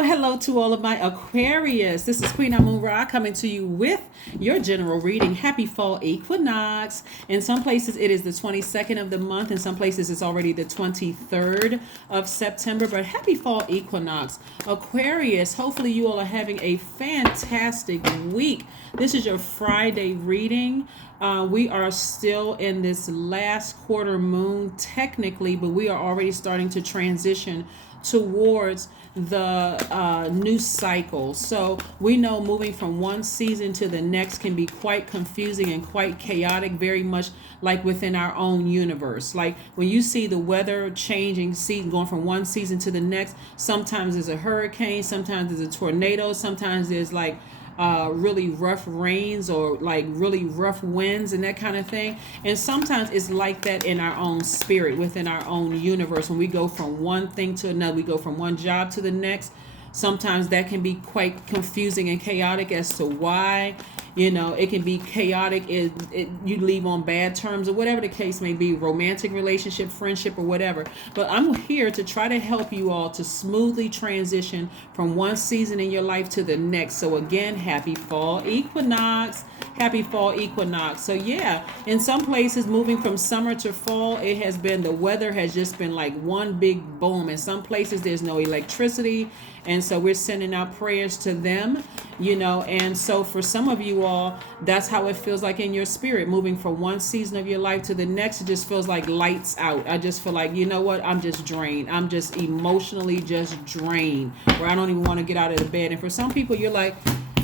Hello to all of my Aquarius. This is Queen Amun Ra coming to you with your general reading. Happy fall equinox. In some places it is the 22nd of the month. In some places it's already the 23rd of September. But happy fall equinox. Aquarius, hopefully you all are having a fantastic week. This is your Friday reading. We are still in this last quarter moon technically, but we are already starting to transition towards the new cycle. So we know moving from one season to the next can be quite confusing and quite chaotic, very much like within our own universe. Like when you see the weather changing, going from one season to the next, sometimes there's a hurricane, sometimes there's a tornado, sometimes there's like really rough rains or like really rough winds and that kind of thing. And sometimes it's like that in our own spirit, within our own universe. When we go from one thing to another, we go from one job to the next. Sometimes that can be quite confusing and chaotic as to why. It can be chaotic. You leave on bad terms or whatever the case may be, romantic relationship, friendship, or whatever. But I'm here to try to help you all to smoothly transition from one season in your life to the next. So again, happy fall equinox. Happy fall equinox. So yeah, in some places moving from summer to fall, the weather has just been like one big boom. In some places there's no electricity. And so we're sending out prayers to them, and so for some of you all, that's how it feels like in your spirit, moving from one season of your life to the next. It just feels like lights out. I just feel like, you know what? I'm just drained. I'm just emotionally just drained, where I don't even want to get out of the bed. And for some people, you're like,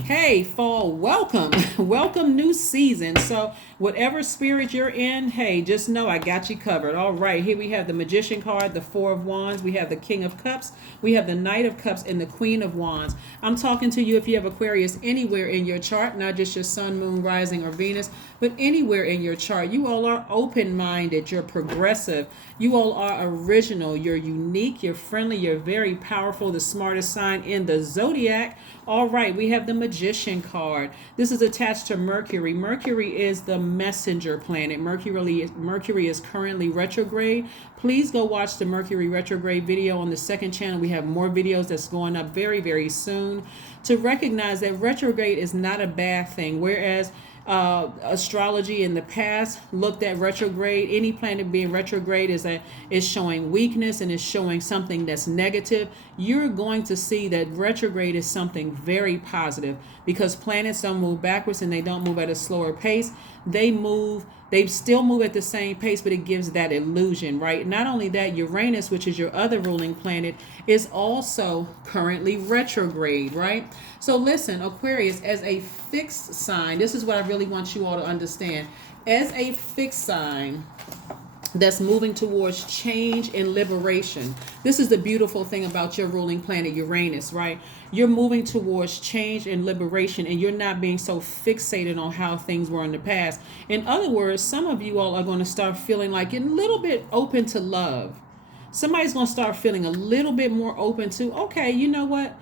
hey, fall, welcome. Welcome, new season. So whatever spirit you're in, hey, just know I got you covered. All right, here we have the Magician card, the Four of Wands. We have the King of Cups. We have the Knight of Cups and the Queen of Wands. I'm talking to you if you have Aquarius anywhere in your chart, not just your sun, moon, rising, or Venus, but anywhere in your chart. You all are open-minded. You're progressive. You all are original. You're unique. You're friendly. You're very powerful. The smartest sign in the Zodiac. All right, we have the Magician card. This is attached to Mercury. Mercury is the messenger planet. Mercury is currently retrograde. Please go watch the Mercury retrograde video on the second channel. We have more videos that's going up very, very soon to recognize that retrograde is not a bad thing. Whereas astrology in the past looked at retrograde, any planet being retrograde is showing weakness and is showing something that's negative. You're going to see that retrograde is something very positive, because planets don't move backwards and they don't move at a slower pace. They still move at the same pace, but it gives that illusion, right? Not only that, Uranus, which is your other ruling planet, is also currently retrograde, right? So listen, Aquarius, as a fixed sign, this is what I really want you all to understand. As a fixed sign that's moving towards change and liberation. This is the beautiful thing about your ruling planet, Uranus, right? You're moving towards change and liberation, and you're not being so fixated on how things were in the past. In other words, some of you all are going to start feeling like you're a little bit open to love. Somebody's going to start feeling a little bit more open to, okay, you know what?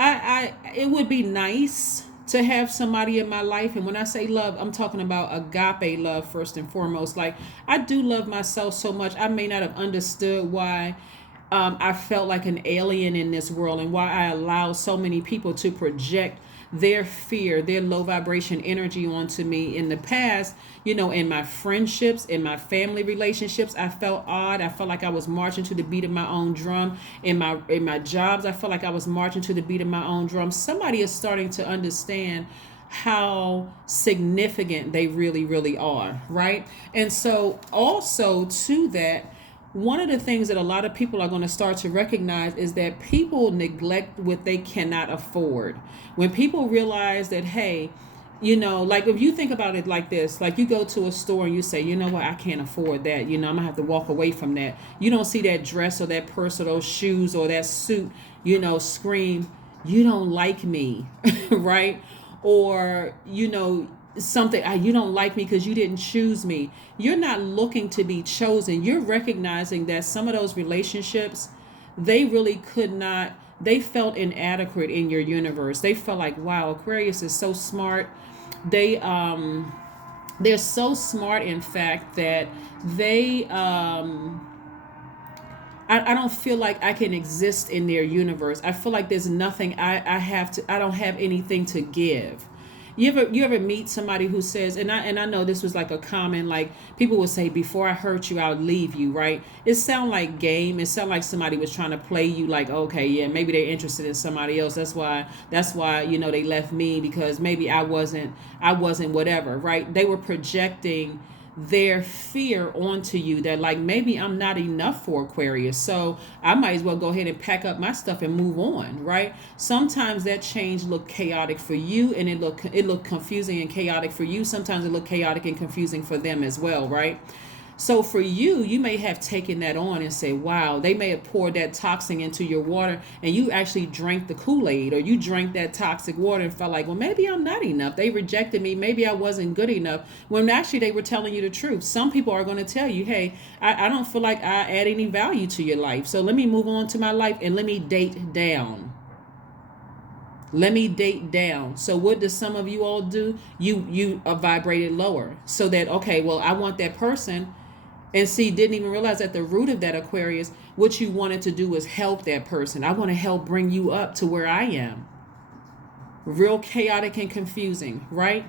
It would be nice to have somebody in my life. And when I say love, I'm talking about agape love first and foremost. Like, I do love myself so much. I may not have understood why I felt like an alien in this world, and why I allow so many people to project their fear, their low vibration energy onto me in the past. In my friendships, in my family relationships, I felt odd. I felt like I was marching to the beat of my own drum. In my jobs, I felt like I was marching to the beat of my own drum. Somebody is starting to understand how significant they really, really are, right? And so also to that, one of the things that a lot of people are going to start to recognize is that people neglect what they cannot afford. When people realize that, hey, like if you think about it like this, like you go to a store and you say, you know what, I can't afford that. I'm gonna have to walk away from that. You don't see that dress or that purse or those shoes or that suit, scream, you don't like me, right? Or, something, you don't like me because you didn't choose me. You're not looking to be chosen. You're recognizing that some of those relationships, they really could not, they felt inadequate in your universe. They felt like, wow, Aquarius is so smart. They're so smart, in fact, that they I don't feel like I can exist in their universe. I feel like there's nothing I don't have anything to give. You ever meet somebody who says, and I know this was like a common, like people would say, before I hurt you, I'll leave you, right? It sound like game. It sound like somebody was trying to play you, like, okay, yeah, maybe they're interested in somebody else. That's why they left me, because maybe I wasn't whatever, right? They were projecting their fear onto you, that like, maybe I'm not enough for Aquarius, so I might as well go ahead and pack up my stuff and move on, right? Sometimes that change look chaotic for you, and it look confusing and chaotic for you. Sometimes it look chaotic and confusing for them as well, right? So for you, you may have taken that on and say, wow, they may have poured that toxin into your water, and you actually drank the Kool-Aid, or you drank that toxic water and felt like, well, maybe I'm not enough. They rejected me. Maybe I wasn't good enough. When actually they were telling you the truth. Some people are going to tell you, hey, I don't feel like I add any value to your life. So let me move on to my life and let me date down. Let me date down. So what does some of you all do? You vibrated lower, so that, okay, well, I want that person. And see, didn't even realize at the root of that, Aquarius, what you wanted to do was help that person. I want to help bring you up to where I am. Real chaotic and confusing, right?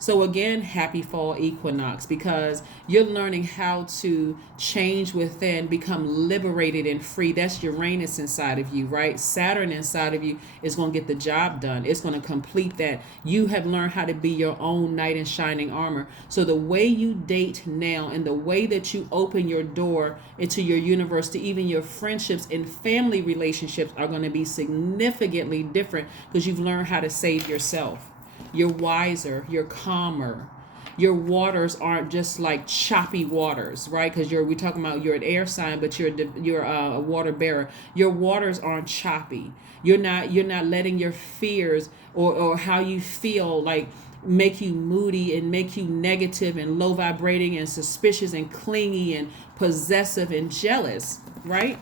So again, happy fall equinox, because you're learning how to change within, become liberated and free. That's Uranus inside of you, right? Saturn inside of you is going to get the job done. It's going to complete that. You have learned how to be your own knight in shining armor. So the way you date now, and the way that you open your door into your universe, to even your friendships and family relationships, are going to be significantly different, because you've learned how to save yourself. You're wiser, you're calmer. Your waters aren't just like choppy waters, right? Because we're talking about, you're an air sign, but you're a water bearer. Your waters aren't choppy. You're not letting your fears or how you feel like make you moody and make you negative and low vibrating and suspicious and clingy and possessive and jealous, right?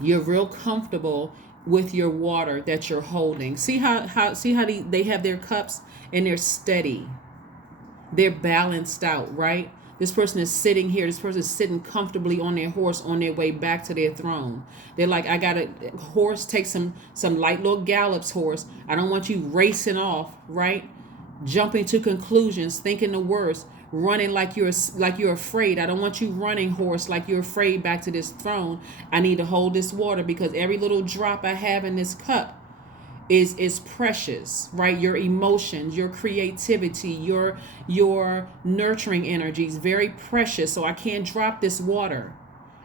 You're real comfortable with your water that you're holding. See how they have their cups, and they're steady. They're balanced out, right? This person is sitting here. This person is sitting comfortably on their horse on their way back to their throne. They're like, I got a horse, take some light little gallops horse. I don't want you racing off, right? Jumping to conclusions, thinking the worst, running like you're afraid. I don't want you running, horse, like you're afraid back to this throne. I need to hold this water, because every little drop I have in this cup is precious, right? Your emotions, your creativity, your nurturing energy is very precious. So I can't drop this water.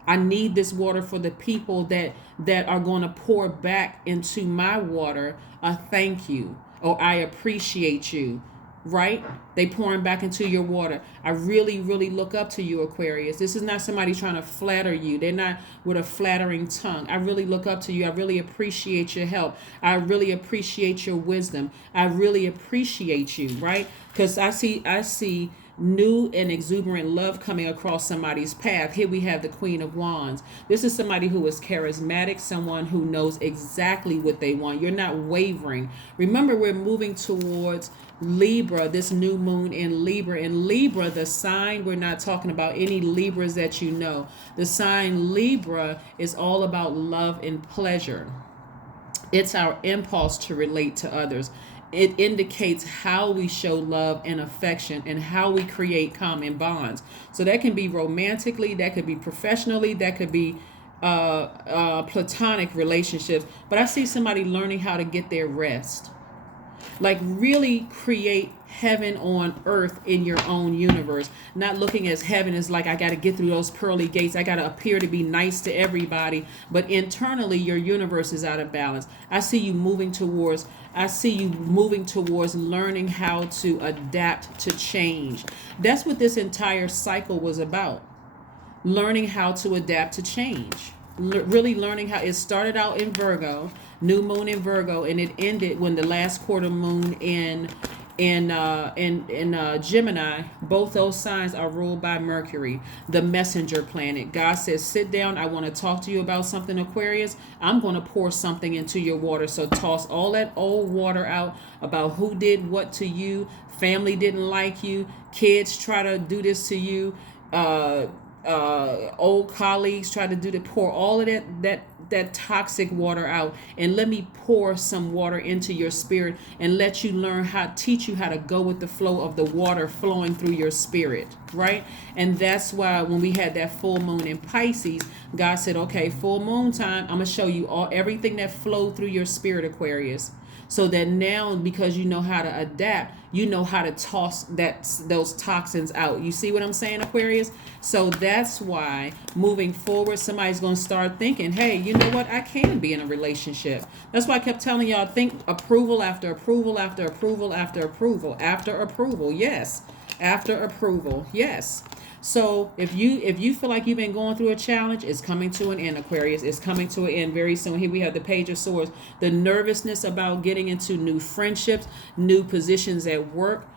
I need this water for the people that are going to pour back into my water a thank you, or I appreciate you, right? They pouring back into your water. I really, really look up to you, Aquarius. This is not somebody trying to flatter you. They're not with a flattering tongue. I really look up to you. I really appreciate your help. I really appreciate your wisdom. I really appreciate you, right? Because I see new and exuberant love coming across somebody's path. Here we have the Queen of Wands. This is somebody who is charismatic, someone who knows exactly what they want. You're not wavering. Remember, we're moving towards Libra, this new moon in Libra. In Libra, the sign, we're not talking about any Libras that you know. The sign Libra is all about love and pleasure. It's our impulse to relate to others. It indicates how we show love and affection, and how we create common bonds. So that can be romantically, that could be professionally, that could be platonic relationships. But I see somebody learning how to get their rest. Like really create heaven on earth in your own universe. Not looking as heaven as like, I got to get through those pearly gates. I got to appear to be nice to everybody. But internally, your universe is out of balance. I see you moving towards learning how to adapt to change. That's what this entire cycle was about. Learning how to adapt to change. Really learning how. It started out in Virgo, new moon in Virgo, and it ended when the last quarter moon in Gemini. Both those signs are ruled by Mercury, the messenger planet. God says, sit down. I want to talk to you about something, Aquarius. I'm going to pour something into your water. So toss all that old water out about who did what to you. Family didn't like you. Kids try to do this to you. old colleagues try to do to pour all of that toxic water out, and let me pour some water into your spirit and let you learn how, teach you how to go with the flow of the water flowing through your spirit, right? And that's why when we had that full moon in Pisces, God said, okay, full moon time, I'm gonna show you everything that flowed through your spirit, Aquarius, so that now, because you know how to adapt, you know how to toss those toxins out. You see what I'm saying, Aquarius? So that's why moving forward, somebody's going to start thinking, hey, you know what? I can be in a relationship. That's why I kept telling y'all, think approval after approval after approval after approval after approval. Yes. After approval. Yes. So if you feel like you've been going through a challenge, it's coming to an end, Aquarius. It's coming to an end very soon. Here we have the Page of Swords. The nervousness about getting into new friendships, new positions at work,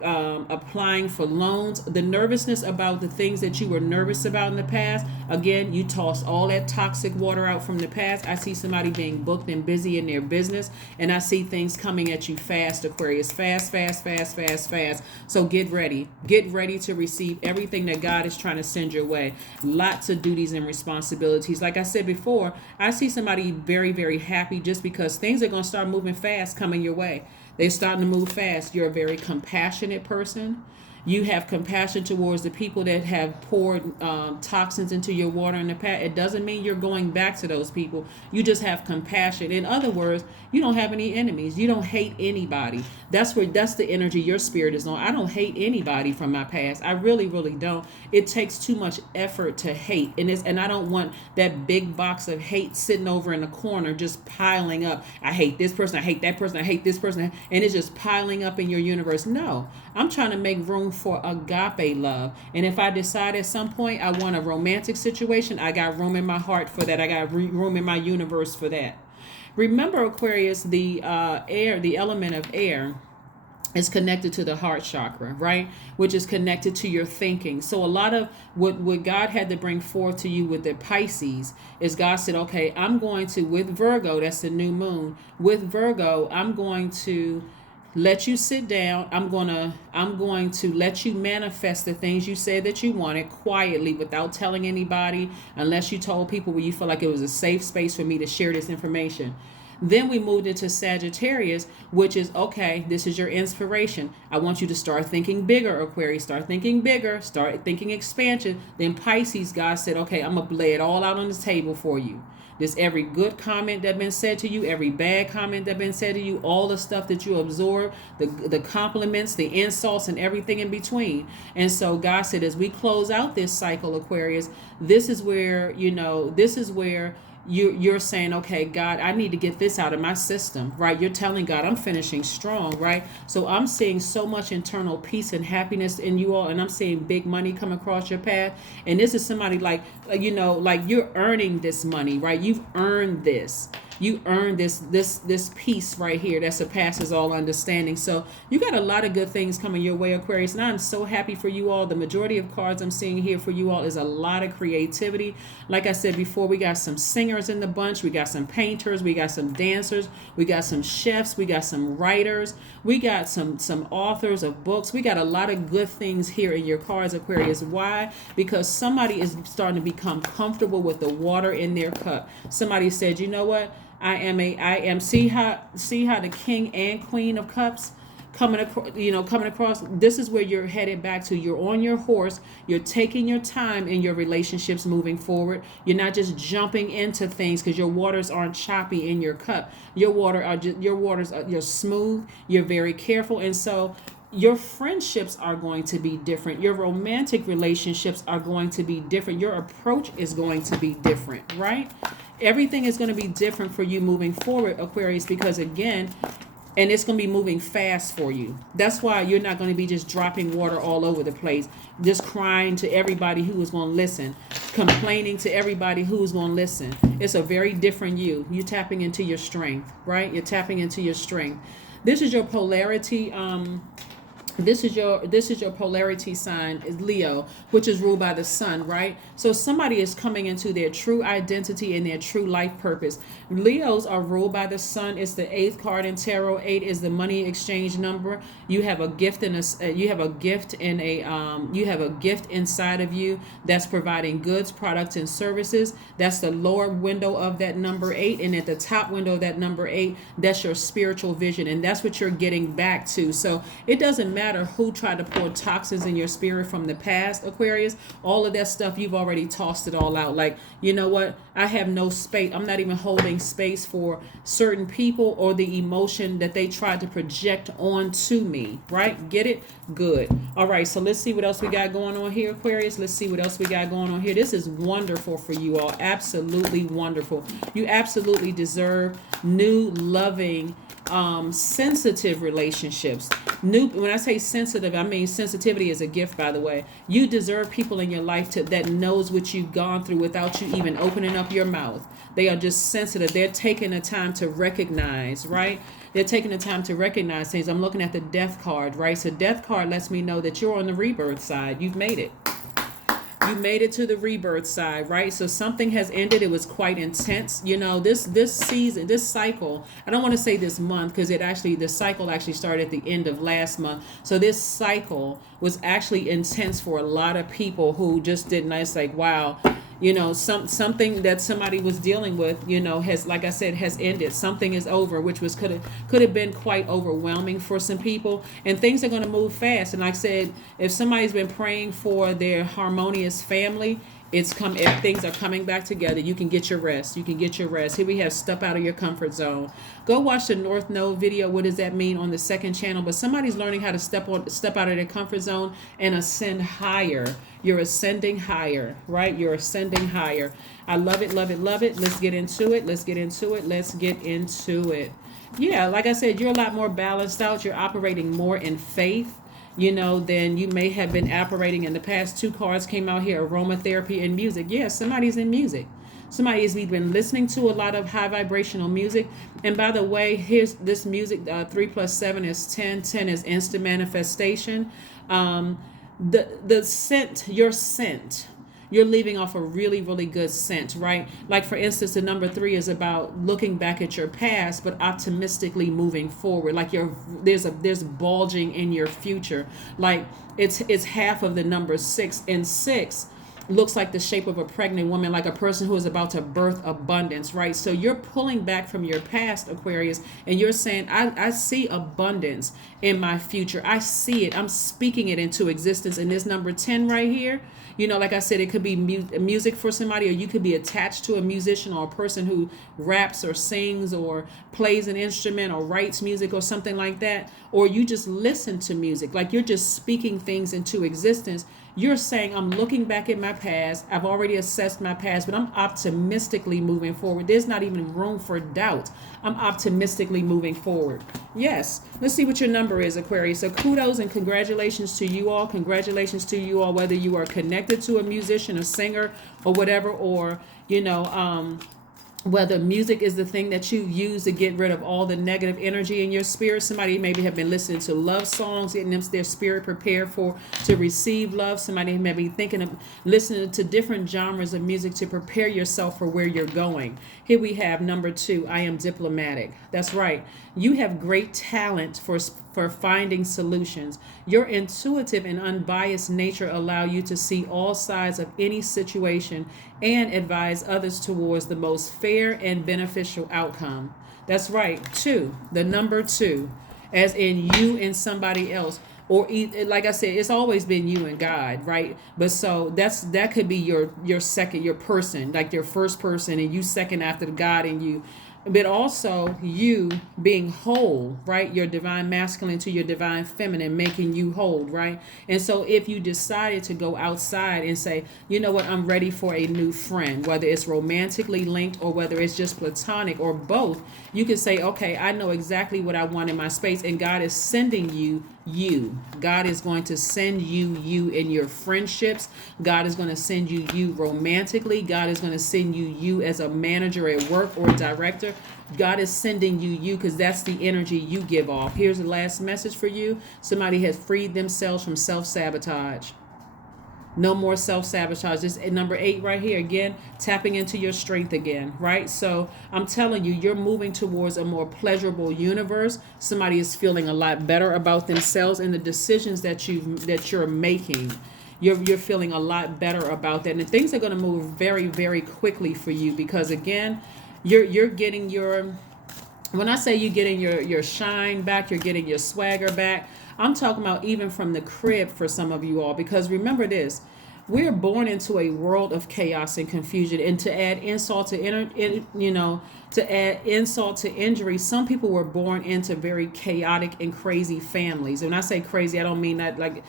applying for loans, the nervousness about the things that you were nervous about in the past. Again, you toss all that toxic water out from the past. I see somebody being booked and busy in their business, and I see things coming at you fast, Aquarius. Fast, fast, fast, fast, fast. So get ready. Get ready to receive everything that God is trying to send your way. Lots of duties and responsibilities. Like I said before, I see somebody very, very happy just because things are going to start moving fast coming your way. They're starting to move fast. You're a very compassionate person. You have compassion towards the people that have poured toxins into your water in the past. It doesn't mean you're going back to those people. You just have compassion. In other words, you don't have any enemies. You don't hate anybody. That's the energy your spirit is on. I don't hate anybody from my past. I really, really don't. It takes too much effort to hate. And I don't want that big box of hate sitting over in the corner just piling up. I hate this person. I hate that person. I hate this person. And it's just piling up in your universe. No, I'm trying to make room for agape love. And if I decide at some point I want a romantic situation, I got room in my heart for that. I got room in my universe for that. Remember, Aquarius, the element of air is connected to the heart chakra, right? Which is connected to your thinking. So a lot of what God had to bring forth to you with the Pisces is God said, okay, I'm going to, with Virgo, that's the new moon, with Virgo, I'm going to let you sit down. I'm going to let you manifest the things you said that you wanted quietly without telling anybody, unless you told people where you feel like it was a safe space for me to share this information. Then we moved into Sagittarius, which is, okay, this is your inspiration. I want you to start thinking bigger, Aquarius. Start thinking bigger. Start thinking expansion. Then Pisces, God said, okay, I'm going to lay it all out on the table for you. This every good comment that been said to you, every bad comment that been said to you, all the stuff that you absorb, the compliments, the insults, and everything in between. And so God said, as we close out this cycle, Aquarius, this is where you're saying, okay, God, I need to get this out of my system, right? You're telling God, I'm finishing strong, right? So I'm seeing so much internal peace and happiness in you all, and I'm seeing big money come across your path. And this is somebody like you're earning this money, right? You've earned this. You earned this peace right here that surpasses all understanding. So you got a lot of good things coming your way, Aquarius, and I'm so happy for you all. The majority of cards I'm seeing here for you all is a lot of creativity. Like I said before, we got some singers in the bunch, we got some painters, we got some dancers, we got some chefs, we got some writers, we got some authors of books. We got a lot of good things here in your cards, Aquarius. Why? Because somebody is starting to become comfortable with the water in their cup. Somebody said, you know what? I am see how the King and Queen of Cups coming across. This is where you're headed back to. You're on your horse. You're taking your time in your relationships moving forward. You're not just jumping into things because your waters aren't choppy in your cup. Your waters you're smooth. You're very careful, and so your friendships are going to be different. Your romantic relationships are going to be different. Your approach is going to be different, right? Everything is going to be different for you moving forward, Aquarius, because again, and it's going to be moving fast for you. That's why you're not going to be just dropping water all over the place, just crying to everybody who is going to listen, complaining to everybody who's going to listen. It's a very different you. You're tapping into your strength, right? You're tapping into your strength. This is your polarity This is your polarity sign is Leo, which is ruled by the sun, right? So somebody is coming into their true identity and their true life purpose. Leos are ruled by the sun. It's the eighth card in tarot. Eight is the money exchange number. You have a gift in a you have a gift in a you have a gift inside of you that's providing goods, products, and services. That's the lower window of that number eight, and at the top window of that number eight, that's your spiritual vision, and that's what you're getting back to. So it doesn't matter who tried to pour toxins in your spirit from the past, Aquarius. All of that stuff, you've already tossed it all out. Like, you know what? I have no space. I'm not even holding space for certain people or the emotion that they tried to project onto me, right? Get it? Good. All right, so let's see what else we got going on here, Aquarius. Let's see what else we got going on here. This is wonderful for you all. Absolutely wonderful. You absolutely deserve new, loving, sensitive relationships. When I say sensitive, I mean sensitivity is a gift, by the way. You deserve people in your life that knows what you've gone through without you even opening up your mouth. They are just sensitive. They're taking the time to recognize, right? They're taking the time to recognize things. I'm looking at the death card, right? So death card lets me know that you're on the rebirth side. You've made it. You made it to the rebirth side, right? So something has ended. It was quite intense. You know, this season, this cycle, I don't want to say this month, because the cycle actually started at the end of last month. So this cycle was actually intense for a lot of people who just didn't. It's like, wow, you know, something that somebody was dealing with, you know, has, like I said, has ended. Something is over, which was could have been quite overwhelming for some people. And things are going to move fast. And like I said, if somebody's been praying for their harmonious family, if things are coming back together, you can get your rest. You can get your rest. Here we have step out of your comfort zone. Go watch the North Node video. What does that mean on the second channel? But somebody's learning how to step out of their comfort zone and ascend higher. You're ascending higher, right? You're ascending higher. I love it, love it, love it. Let's get into it. Let's get into it. Let's get into it. Yeah, like I said, you're a lot more balanced out. You're operating more in faith, you know, than you may have been operating in the past. Two cards came out here, aromatherapy and music. Yeah, somebody's in music. Somebody has been listening to a lot of high vibrational music. And by the way, here's this music, 3 plus 7 is 10. 10 is instant manifestation. The scent, your scent, you're leaving off a really, really good scent, right? Like, for instance, the number 3 is about looking back at your past, but optimistically moving forward. Like there's bulging in your future. Like it's half of the number 6, and 6 looks like the shape of a pregnant woman, like a person who is about to birth abundance, right? So you're pulling back from your past, Aquarius, and you're saying, I see abundance in my future. I see it. I'm speaking it into existence. And this number 10 right here, you know, like I said, it could be music for somebody, or you could be attached to a musician or a person who raps or sings or plays an instrument or writes music or something like that. Or you just listen to music, like you're just speaking things into existence. You're saying, I'm looking back at my past. I've already assessed my past, but I'm optimistically moving forward. There's not even room for doubt. I'm optimistically moving forward. Yes. Let's see what your number is, Aquarius. So kudos and congratulations to you all. Congratulations to you all, whether you are connected to a musician, a singer, or whatever, or, you know, whether music is the thing that you use to get rid of all the negative energy in your spirit. Somebody maybe have been listening to love songs, getting their spirit prepared to receive love. Somebody may be thinking of listening to different genres of music to prepare yourself for where you're going. Here we have number 2, I am diplomatic. That's right. You have great talent for finding solutions. Your intuitive and unbiased nature allow you to see all sides of any situation and advise others towards the most fair and beneficial outcome. That's right. 2, the number 2, as in you and somebody else. Or like I said, it's always been you and God, right? But so that could be your second, your person, like your first person, and you second after God and you. But also you being whole, right? Your divine masculine to your divine feminine, making you whole, right? And so if you decided to go outside and say, you know what, I'm ready for a new friend, whether it's romantically linked or whether it's just platonic or both, you can say, okay, I know exactly what I want in my space, and God is sending you. God is going to send you in your friendships. God is going to send you romantically. God is going to send you as a manager at work or director. pleasure. God is sending you because that's the energy you give off. Here's the last message for you. Somebody has freed themselves from self-sabotage. No more self-sabotage. This number 8 right here, again, tapping into your strength again, right? So I'm telling you, you're moving towards a more pleasurable universe. Somebody is feeling a lot better about themselves and the decisions that you're making. You're feeling a lot better about that, and things are going to move very, very quickly for you because again, you're getting your. When I say you're getting your shine back, you're getting your swagger back. I'm talking about even from the crib for some of you all, because remember this, we're born into a world of chaos and confusion, and to add insult to to add insult to injury, some people were born into very chaotic and crazy families. And when I say crazy, I don't mean that like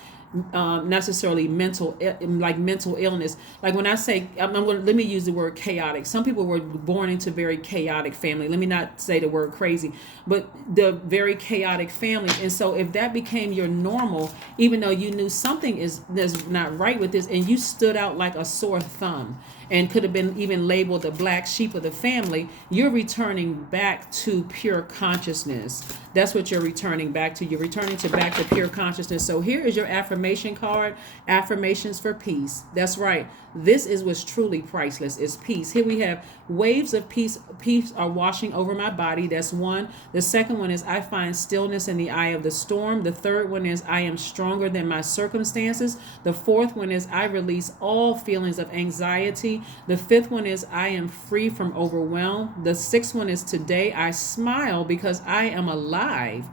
necessarily mental illness. Like when I say, let me use the word chaotic. Some people were born into very chaotic family. Let me not say the word crazy, but the very chaotic families. And so if that became your normal, even though you knew something is not right with this, and you stood out like a sore thumb and could have been even labeled the black sheep of the family, you're returning back to pure consciousness. That's what you're returning back to. You're returning back to pure consciousness. So here is your affirmation card, Affirmations for Peace. That's right. This is what's truly priceless, is peace. Here we have waves of peace. Peace are washing over my body. That's one. The second one is I find stillness in the eye of the storm. The third one is I am stronger than my circumstances. The fourth one is I release all feelings of anxiety. The fifth one is I am free from overwhelm. The sixth one is today I smile because I am alive.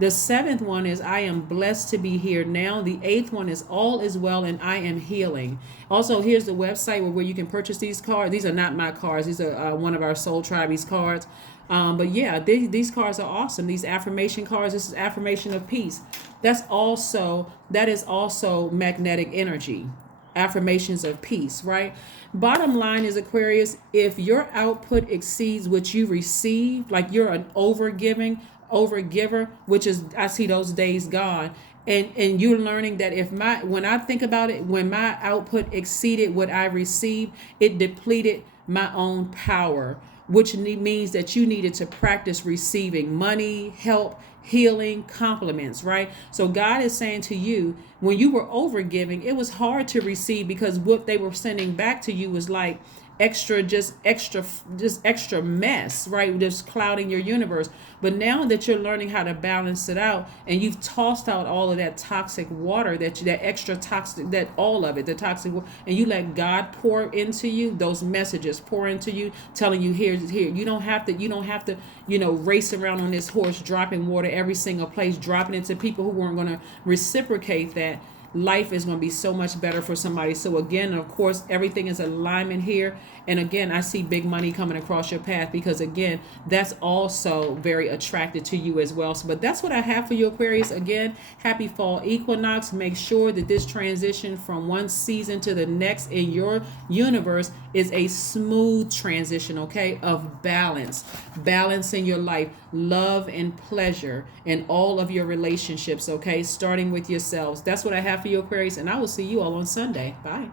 The seventh one is I am blessed to be here now. The eighth one is all is well and I am healing. Also, here's the website where you can purchase these cards. These are not my cards. These are one of our Soul Tribes cards. But yeah, these cards are awesome. These affirmation cards. This is affirmation of peace. That is also magnetic energy. Affirmations of peace, right? Bottom line is, Aquarius, if your output exceeds what you receive, like you're an overgiver, which is, I see those days gone, and you're learning that when I think about it, when my output exceeded what I received, it depleted my own power, which means that you needed to practice receiving money, help, healing, compliments, right? So God is saying to you, when you were overgiving, it was hard to receive because what they were sending back to you was like extra mess, right? Just clouding your universe. But now that you're learning how to balance it out, and you've tossed out all of that toxic water, that extra toxic, that all of it, the toxic water, and you let God pour into you, those messages pour into you, telling you here, you don't have to, race around on this horse, dropping water every single place, dropping it to people who weren't going to reciprocate that. Life is going to be so much better for somebody. So again, of course, everything is alignment here. And again, I see big money coming across your path because again, that's also very attracted to you as well. So, but that's what I have for you, Aquarius. Again, happy fall equinox. Make sure that this transition from one season to the next in your universe is a smooth transition, okay, of balance in your life, love and pleasure in all of your relationships, okay, starting with yourselves. That's what I have for you, Aquarius, and I will see you all on Sunday. Bye.